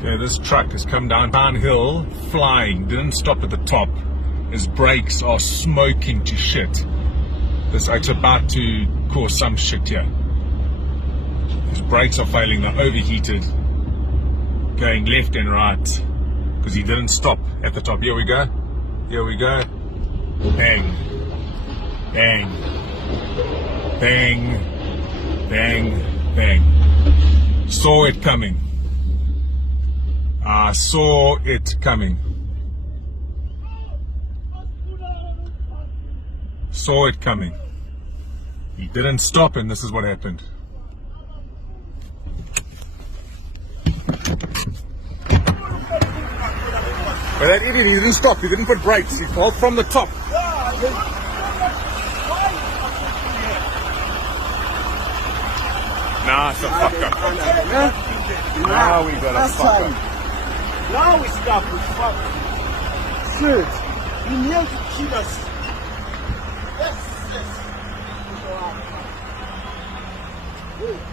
Okay, this truck has come down Townhill flying, didn't stop at the top. His brakes are smoking to shit. This truck's about to cause some shit here. His brakes are failing, they're overheated. Going left and right because he didn't stop at the top. Here we go. Here we go. Bang. Bang. Bang. Bang. Bang. Saw it coming. I saw it coming. Saw it coming. He didn't stop, and this is what happened. But that idiot, he didn't stop. He didn't put brakes. He fell from the top. Nah, it's a fuck up. Now we got a fuck up. Now we stop with fuck. Shit. You need to kill us. Yes, yes.